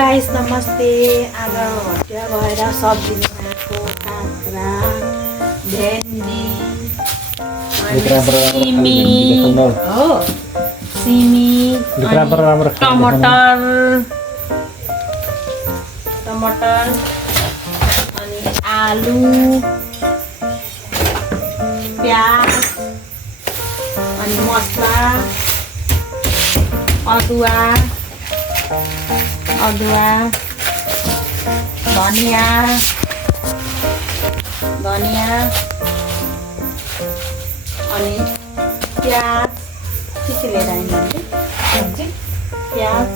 Guys नमस्ते। आज हटिया गएर सब्जी बनाएको काँक्रा भेन्डी सिमी हो सिमी टमाटर अनि आलु प्याज अनि मसला अदुवा धनिया अनि प्याज के लिएर आइनु प्याज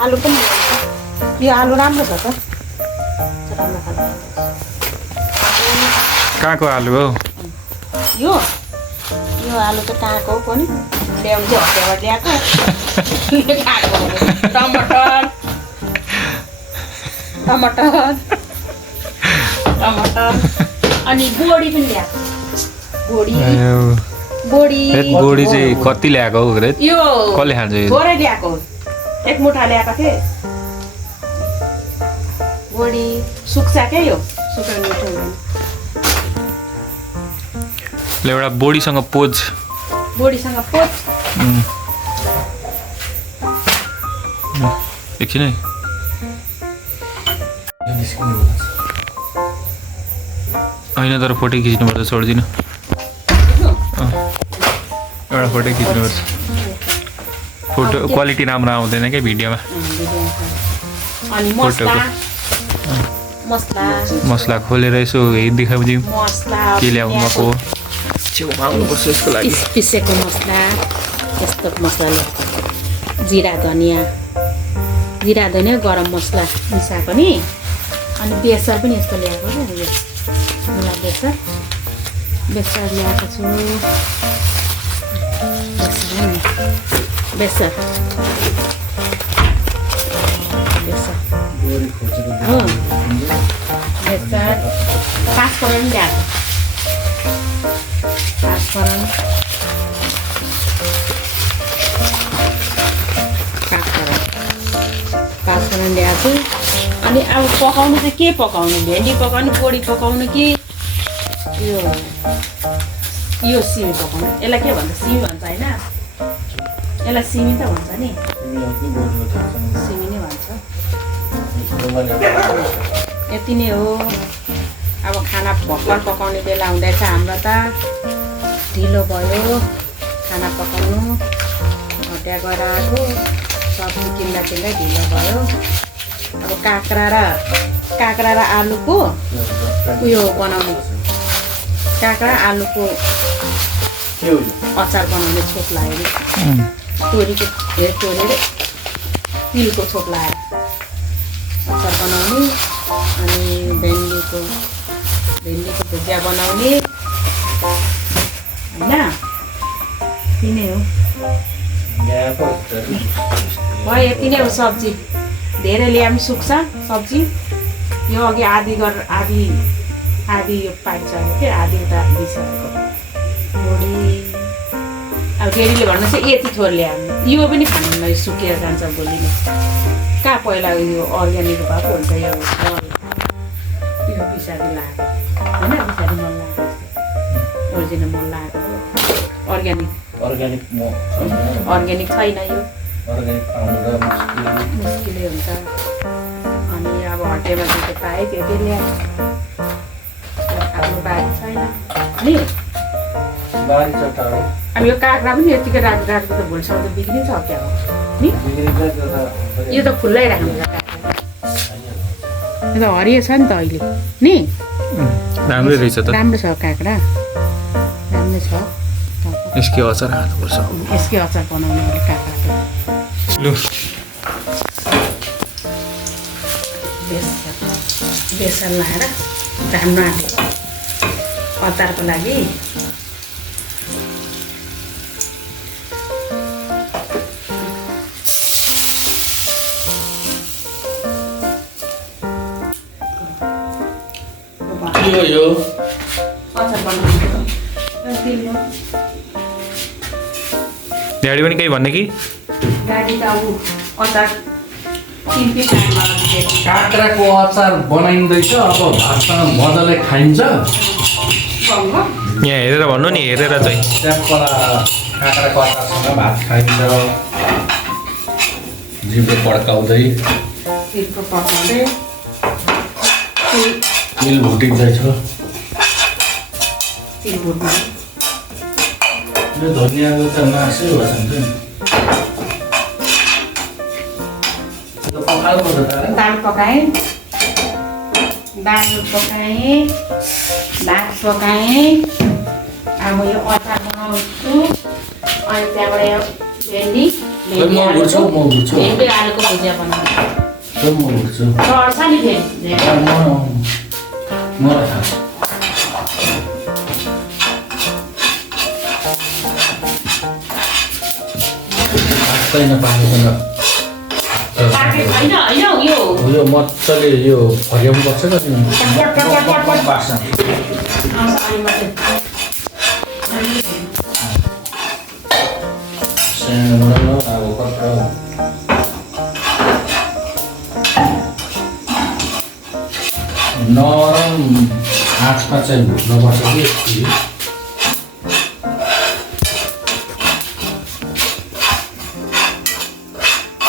आलु पनि यो आलु राम्रो छ त राम्रो खालको कहाँको आलु हो यो आलु त कहाँको हो पनि ल्याउँछ हटियाबाट ल्याएको टमाटर अनि बोडी पनि ल्याएको बोडी चाहिँ कति ल्याएको हो रे यो कसले खान्छ यो थोरै ल्याएको एक मुठा ल्याएको थिएँ बोडी सुक्छ क्या यो सुक्यो मिठो हुँदैन एउटा बोडीसँग पोज एकछिन है होइन तर फोटो खिच्नुपर्छ छोडिदिनु एउटा फोटो खिच्नुपर्छ फोटो क्वालिटी राम्रो आउँदैन क्या भिडियोमा अनि मसला खोलेर यसो देखाउँदिउँ के ल्याउनु भएको छेउमा आउनुपर्छ यसको लागि पिसेको मसला यस्तो मसला जिरा धनिया गरम मसला मिसाएको नि अनि बेसार पनि यस्तो ल्याएको क्या मुला बेसार ल्याएको छु बेसार हो बेसार पाँचफोरन ल्याएको पाँचफोरन ल्याएको छु अनि अब पकाउनु चाहिँ के पकाउनु भेन्डी पकाउनु बोडी पकाउनु कि यो सिमी पकाउनु यसलाई के भन्छ सिमी भन्छ होइन यसलाई सिमी त भन्छ नि सिमी नै भन्छ यति नै हो अब खाना भर्खर पकाउने बेला हुँदैछ हाम्रो त ढिलो भयो खाना पकाउनु हटिया गएर आएको सब्जी किन्दा ढिलो भयो अब काँक्रा र आलुको उयो बनाउने काँक्रा आलुको अचार बनाउने छोप लाग्यो तोरीको तोरेर तिलको छोप लाग्यो अचार बनाउने अनि भेन्डीको भुजिया बनाउने होइन यति नै हो भयो यति नै हो सब्जी धेरै ल्याए पनि सुक्छ सब्जी यो अघि आधी यो पाइन्छ कि आधी उता दिइसकेको बोडी अब डेरीले भन्नु चाहिँ यति थोर ल्यायो यो पनि खानु नै सुकेर जान्छ भोलि नै कहाँ पहिला यो अर्ग्यानिक भएको हुन्छ यो पछाडि लगाएको होइन पछाडि मन लागेको ओरिजिनल मन लागेको अर्ग्यानिक छैन यो मुस्किलै हुन्छ अनि अब हटियामा चाहिँ पाएँ त्यो ल्याएको आफ्नो बारी छैन नि अब यो काँक्रा पनि यतिकै राखेको त भोलिसम्म त बिग्रिन्छ क्या हो नि यो त खुल्लै राख्नु यो त हरियो छ नि त अहिले नि राम्रै रहेछ त राम्रो छ काँक्रा राम्रो छ यसकै अचार हाल्नुपर्छ यसकै अचार बनाउने काँक्रा लु बेसन लगाएर घाम्नु आँटेको अचारको लागि अचार बनाउनु ड्याडी पनि केही भन्ने कि गाडी त अब अचार तिनकै टाइम लाग्यो काँक्राको अचार बनाइँदैछ अब भातसँग मजाले खाइन्छ यहाँ हेरेर भन्नु नि हेरेर चाहिँ त्यहाँबाट काँक्राको अचारसँग भात खाइन्छ जिब्रो पड्काउँदै तिलको पकाउँदै तिल भुटिँदैछ तिल भुट्नु यो धनियाँको त नासै भएछ नि दाल पकाएँ भात पकाएँ अब यो अचार बनाउँछु अनि त्यहाँबाट यो भेन्डी आलुको भुजिया बनाउँछु चढ्छ नि भेन्डी यो मजाले यो फर्याउनु पर्छ त नरम आँचमा चाहिँ भुट्नुपर्छ कि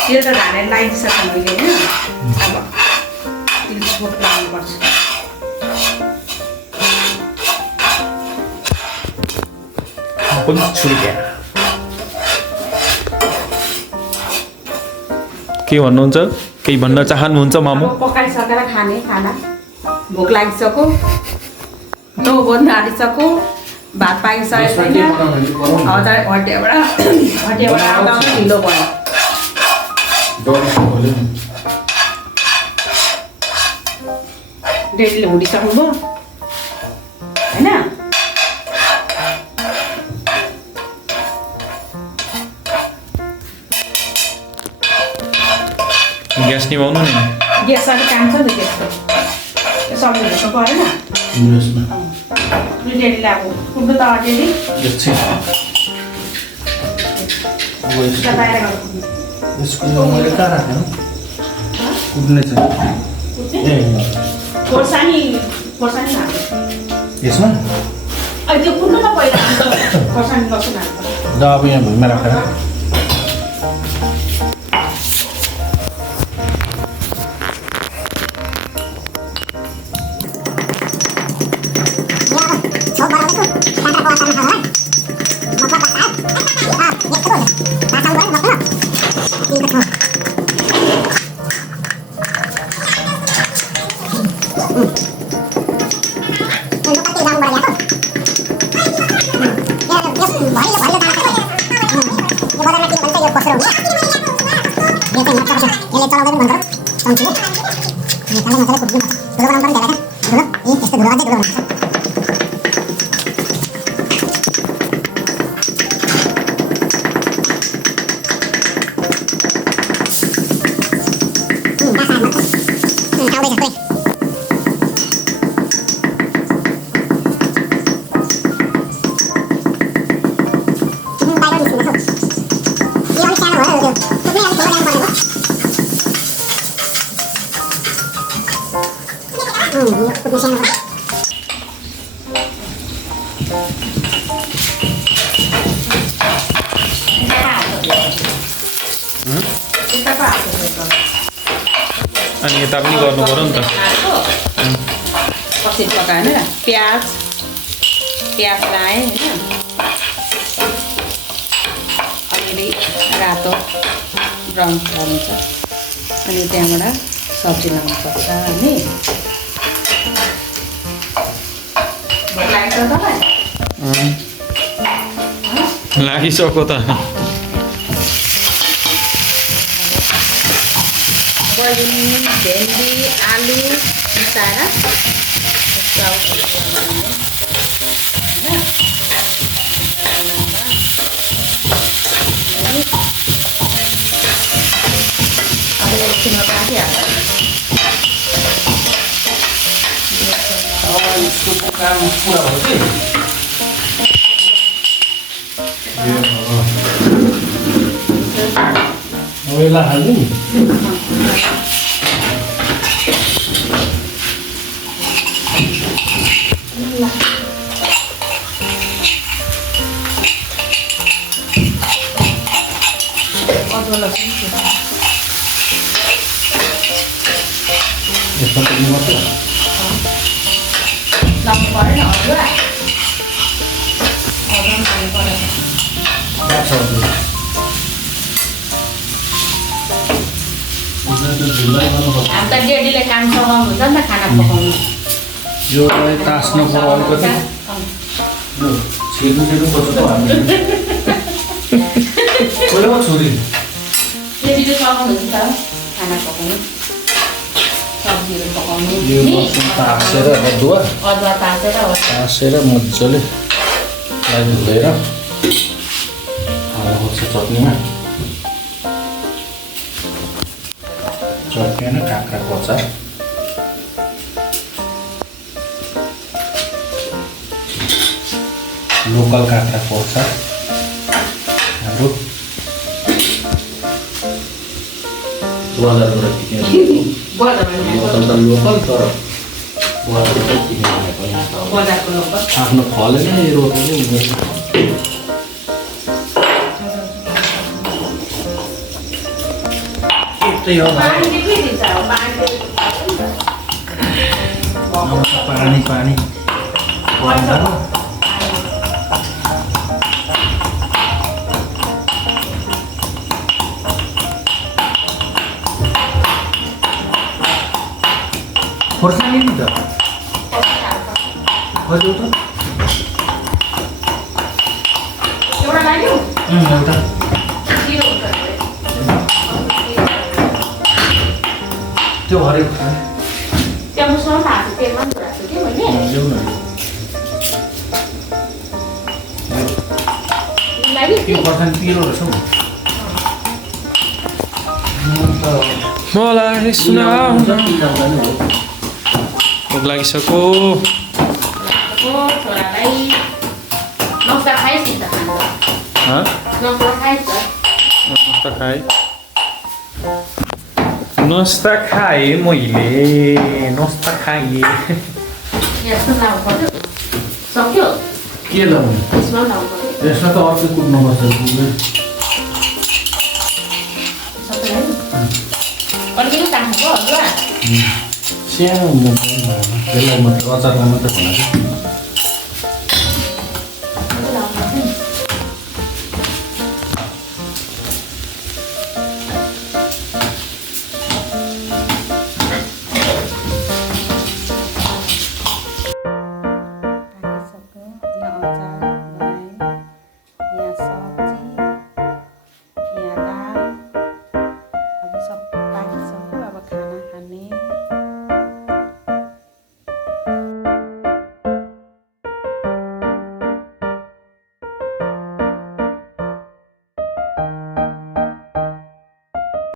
त्यो त धानेर लगाइदिइसक्यो मैले होइन अब तिल छोट लाउनुपर्छ पनि छुर्क्या के भन्नुहुन्छ केही भन्न चाहनुहुन्छ मामु अब पकाइसकेर खाने खाना भोक लागिसक्यो 9 बज्न आँटिसक्यो भात पाकिसकेको छैन हजुर हटियाबाट आउँदा ढिलो भयो डेलीले हुडिसक्नुभयो होइन ग्यास निभाउनु नि ग्यास अलिक काम छ नि ग्यासको त्यो सब्जी हेर्नु परेन डेलीले अब कुद्नु त डेली बाहिर मैले कहाँ राखेँ कुद्ने चाहिँ खोर्सानी हाल्छ यसमा अहिले त्यो कुद्नु त पहिला खोर्सानी लसुन हाल्छ ल अब यहाँ भुइँमा राखेर अनि यता पनि गर्नु पर्यो नि त पछि पकाएन प्याज लाएँ होइन अलिअलि रातो ब्राउन कलर हुन्छ अनि त्यहाँबाट सब्जी लाउनुपर्छ अनि भोक लाग्छ तपाईँ लागिसक्यो त बैगुन भेन्डी आलु मिसाएर अब एकछिनमा काटिहाल्छ स्कुलको काम पुरा भयो कि पहिला हाल्नु अदुवा लसुन यसमा पनि मात्रै लाउनु परेन अदुवा हाल्नु परेन हामी त डेडीले काम सघाउनु हुन्छ नि त खाना पकाउनु यो तास्नु पर्यो अलिकति छिर्नु छिर्नु पर्छ त हामीले खोइ हो छोरी डेडीले सघाउनु हुन्छ त खाना पकाउनु सब्जीहरू पकाउनु यो लसुन तासेर अदुवा अदुवा तासेर मजाले लागि धोएर हाल्नुपर्छ चटनीमा चटनी होइन काँक्राको अचार लोकल काँक्राको अचार हाम्रो बजारबाट किनेर लोकल तर बजारबाट किनेर बजारको लोकल आफ्नो फले नै रोपेको हुन्छ त्यही हो पानी के दिन्छ पानी पानी खोर्सानी नि त खोज्यौ त एउटा लाग्यो एउटा त्यो हरेक त्यहाँ मुसलमा हाल्छु तेलमा पनि राख्छु कि मैले ल्याउ न लाग्यो त्यो खोर्सानी पिरो रहेछ हौ मलाई सुनाउन भोक लागिसक्यो छोरालाई नक्सा खाइस् नि त खान्छ नक्सा खाइस् नास्ता खाएँ मैले नास्ता खाएँ यस्तो लाउनु पर्यो सक्यो के लाउने यसमा पनि लाउनु पर्यो यसमा त अर्को कुट्नुपर्छ सबै लाग्यो अलिकति काट्नुको अदुवा सानो त्यसलाई मात्रै अचारमा मात्रै बनाएको